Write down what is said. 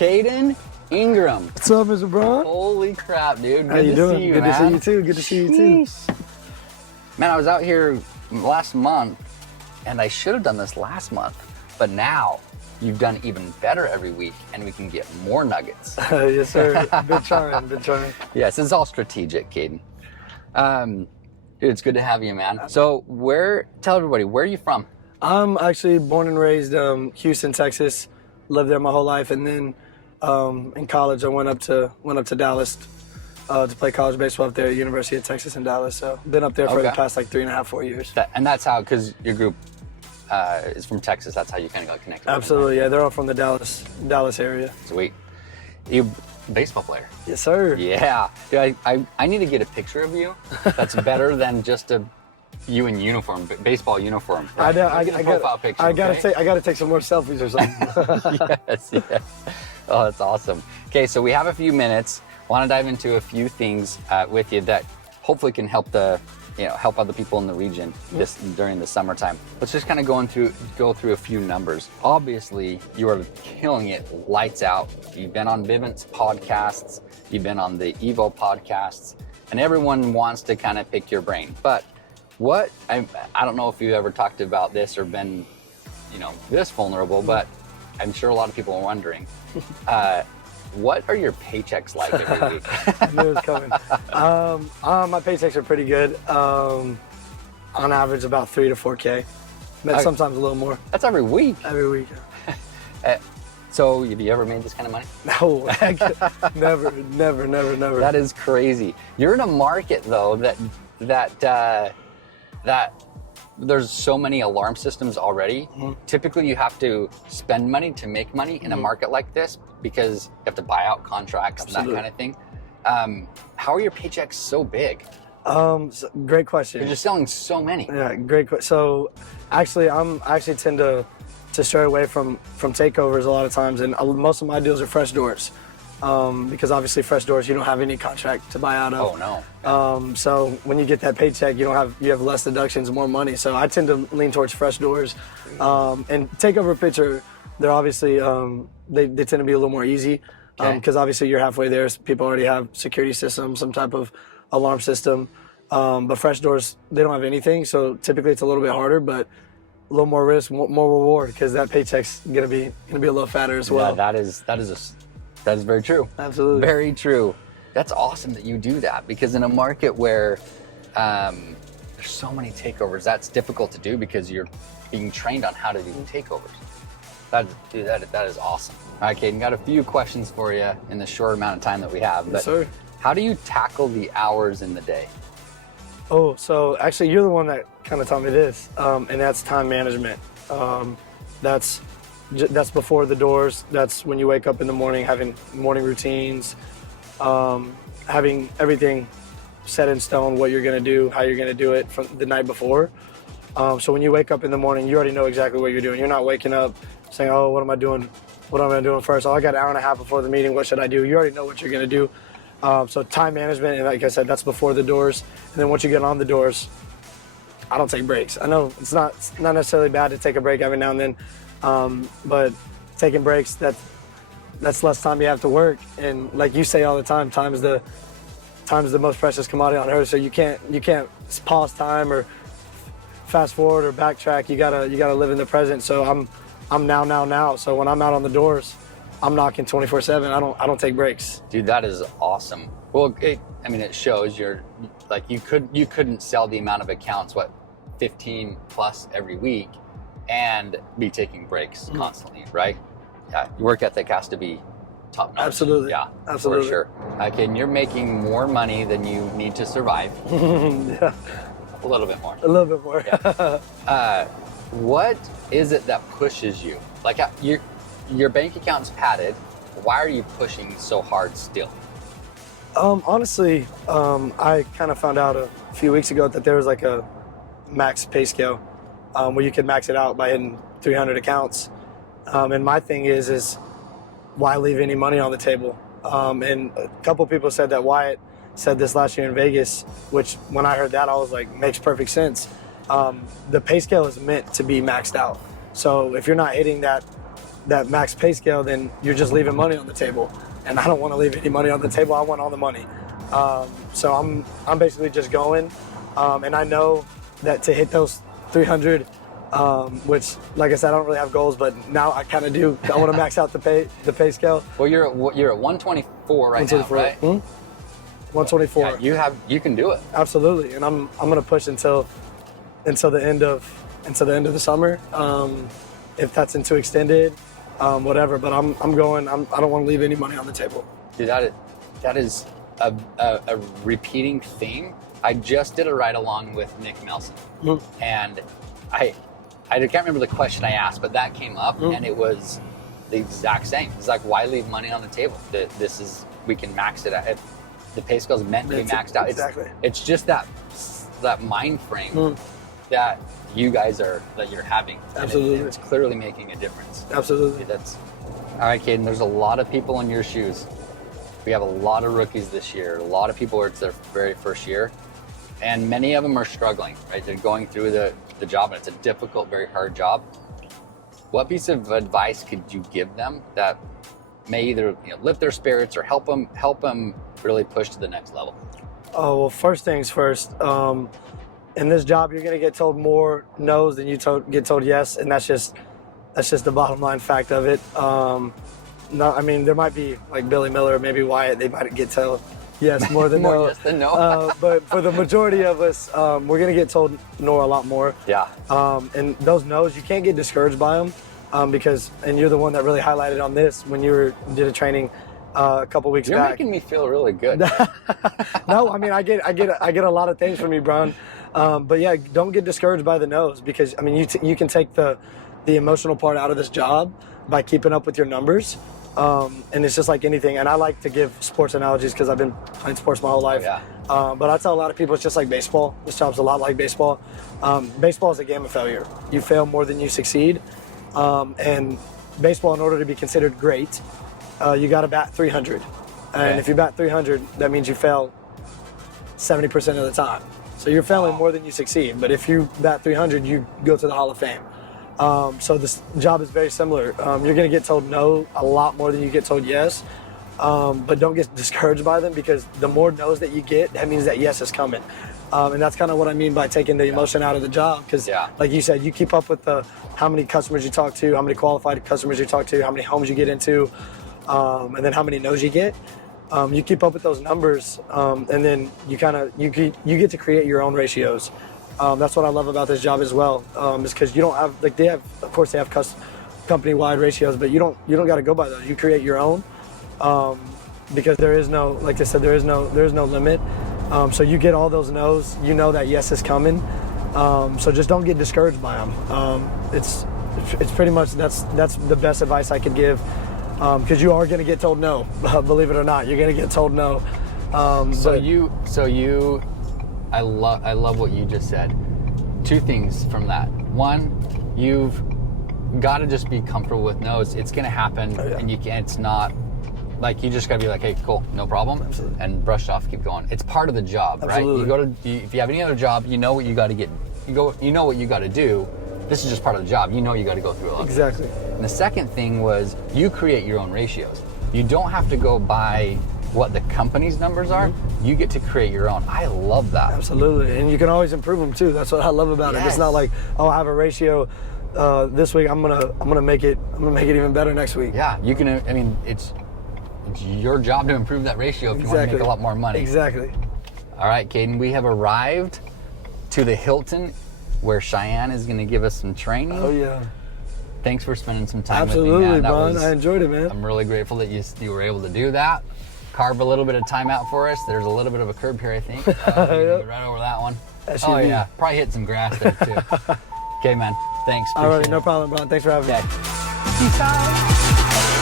Kaden Ingram. What's up, Mr. Braun? Holy crap, dude. Good How you to doing? see you, Good man. to see you too. Good to see you too. Man, I was out here last month, and I should have done this last month, but now you've done even better every week, and we can get more nuggets. Yes, sir. Big charming, big charming. Yes, it's all strategic, Kaden. Dude, it's good to have you, man. So tell everybody, where are you from? I'm actually born and raised Houston, Texas. Lived there my whole life, and then in college I went up to Dallas to play college baseball up there at University of Texas in Dallas. So been up there for the past like 3.5, 4 years. And that's how, because your group is from Texas, that's how you kind of got connected. Absolutely, yeah. They're all from the Dallas area. Sweet. You baseball player? Yes, sir. Yeah. Dude, I need to get a picture of you that's better than just you in uniform, baseball uniform. Right? I gotta take some more selfies or something. Yes. Oh, that's awesome. Okay, so we have a few minutes. Want to dive into a few things with you that hopefully can help help other people in the region during the summertime. Let's just kind of go through a few numbers. Obviously, you are killing it, lights out. You've been on Vivint's podcasts, you've been on the Evo podcasts, and everyone wants to kind of pick your brain. But I don't know if you've ever talked about this or been, this vulnerable, but I'm sure a lot of people are wondering. What are your paychecks like every week? I knew it was coming. My paychecks are pretty good. On average, about 3 to 4K. Sometimes a little more. That's every week. Every week. So, have you ever made this kind of money? No, never. That is crazy. You're in a market though that there's so many alarm systems already. Mm-hmm. Typically, you have to spend money to make money in a market like this because you have to buy out contracts. Absolutely. And that kind of thing. How are your paychecks so big? Great question. You're just selling so many. Yeah, great question. So, I actually tend to stray away from takeovers a lot of times, and most of my deals are fresh doors. Because obviously fresh doors, you don't have any contract to buy out of. Oh no. So when you get that paycheck, you have less deductions, more money. So I tend to lean towards fresh doors. And takeover pitcher, they're obviously they tend to be a little more easy because obviously you're halfway there. So people already have security systems, some type of alarm system. But fresh doors, they don't have anything. So typically it's a little bit harder, but a little more risk, more reward because that paycheck's gonna be a little fatter as well. Yeah, that is very true. Absolutely. Very true. That's awesome that you do that because in a market where there's so many takeovers, that's difficult to do because you're being trained on how to do takeovers. That is awesome. All right, Kaden, got a few questions for you in the short amount of time that we have. Yes, sir. How do you tackle the hours in the day? Oh, so actually you're the one that kind of taught me this, and that's time management. That's before the doors. That's when you wake up in the morning, having morning routines, having everything set in stone, what you're going to do, how you're going to do it from the night before. So when you wake up in the morning, you already know exactly what you're doing. You're not waking up saying, oh, what am I doing? What am I doing first? Oh, I got an hour and a half before the meeting. What should I do? You already know what you're going to do. So time management, and like I said, that's before the doors. And then once you get on the doors, I don't take breaks. I know it's not necessarily bad to take a break every now and then. But taking breaks, that's less time you have to work. And like you say all the time, time is the most precious commodity on earth. So you can't pause time or fast forward or backtrack. You gotta live in the present. So I'm now. So when I'm out on the doors, I'm knocking 24/7. I don't take breaks. Dude, that is awesome. Well, it shows you're like you couldn't sell the amount of accounts 15 plus every week and be taking breaks constantly, right? Yeah, your work ethic has to be top notch. Absolutely. Yeah, absolutely. For sure. Okay, and you're making more money than you need to survive. Yeah. A little bit more. A little bit more. Yeah. What is it that pushes you? Like your bank account's padded. Why are you pushing so hard still? Honestly, I kind of found out a few weeks ago that there was like a max pay scale where you can max it out by hitting 300 accounts. And my thing is why leave any money on the table? And a couple people said that Wyatt said this last year in Vegas, which when I heard that, I was like, makes perfect sense. The pay scale is meant to be maxed out. So if you're not hitting that that max pay scale, then you're just leaving money on the table. And I don't want to leave any money on the table. I want all the money. So I'm basically just going, and I know that to hit those 300, which, like I said, I don't really have goals, but now I kind of do. I want to max out the pay scale. Well, you're at 124 right now, right? 124. Yeah, you can do it. Absolutely, and I'm gonna push until the end of the summer. If that's into extended, whatever. But I'm going. I don't want to leave any money on the table. Dude, that is a repeating theme. I just did a ride along with Nick Melson, and I can't remember the question I asked, but that came up, and it was the exact same. It's like, why leave money on the table? We can max it out. The pay scale is meant to be maxed out. Exactly. It's just that mind frame that you're having. Absolutely. And it's clearly making a difference. Absolutely. All right, Kaden, there's a lot of people in your shoes. We have a lot of rookies this year. A lot of people, it's their very first year. And many of them are struggling, right? They're going through the job, and it's a difficult, very hard job. What piece of advice could you give them that may either lift their spirits or help them really push to the next level? Oh, well, first things first. In this job, you're going to get told more no's than you get told yes, and that's just the bottom line fact of it. No, I mean, there might be like Billy Miller, maybe Wyatt, they might get told yes more than more no. yes than no. But for the majority of us, we're going to get told no a lot more. Yeah. And those no's, you can't get discouraged by them. Because you're the one that really highlighted on this when you did a training a couple weeks You're back. making me feel really good. No, I mean I get a lot of things from you, Brian. But yeah, don't get discouraged by the no's, because I mean you can take the emotional part out of this job by keeping up with your numbers. And it's just like anything. And I like to give sports analogies because I've been playing sports my whole life. Yeah. But I tell a lot of people it's just like baseball. This job's a lot like baseball. Baseball is a game of failure. You fail more than you succeed. And baseball, in order to be considered great, you got to bat 300. And if you bat 300, that means you fail 70% of the time. So you're failing more than you succeed. But if you bat 300, you go to the Hall of Fame. So this job is very similar. You're going to get told no a lot more than you get told yes. But don't get discouraged by them, because the more no's that you get, that means that yes is coming. And that's kind of what I mean by taking the emotion out of the job, because like you said, you keep up with how many customers you talk to, how many qualified customers you talk to, how many homes you get into, and then how many no's you get. You keep up with those numbers, and then you get to create your own ratios. That's what I love about this job as well, is because you don't have, like, of course they have company-wide ratios, but you don't got to go by those. You create your own, because there is no, like I said, there is no limit. So you get all those no's, you know that yes is coming. So just don't get discouraged by them. It's pretty much, that's the best advice I could give, because you are going to get told no. Believe it or not, you're going to get told no. I love what you just said. Two things from that. One, you've got to just be comfortable with no's. It's going to happen, and it's not. Like, you just gotta be like, hey, cool, no problem. Absolutely. And brush it off, keep going. It's part of the job, Absolutely. right? If you have any other job, you know what you gotta you know what you gotta do. This is just part of the job. You know you gotta go through it. Exactly. And the second thing was, you create your own ratios. You don't have to go by what the company's numbers are. You get to create your own. I love that. Absolutely, and you can always improve them too. That's what I love about it. It's not like, oh, I have a ratio this week. I'm gonna make it even better next week. Yeah, you can. I mean, it's your job to improve that ratio if you want to make a lot more money. Exactly. All right, Kaden, we have arrived to the Hilton, where Cheyenne is going to give us some training. Oh yeah. Thanks for spending some time Absolutely, with me, man. Brian. I enjoyed it, man. I'm really grateful that you were able to do that. Carve a little bit of time out for us. There's a little bit of a curb here, I think. Right over that one. SUV. Oh yeah, probably hit some grass there too. Okay, man. Thanks. All right, no problem, Brian. Thanks for having me. Peace out.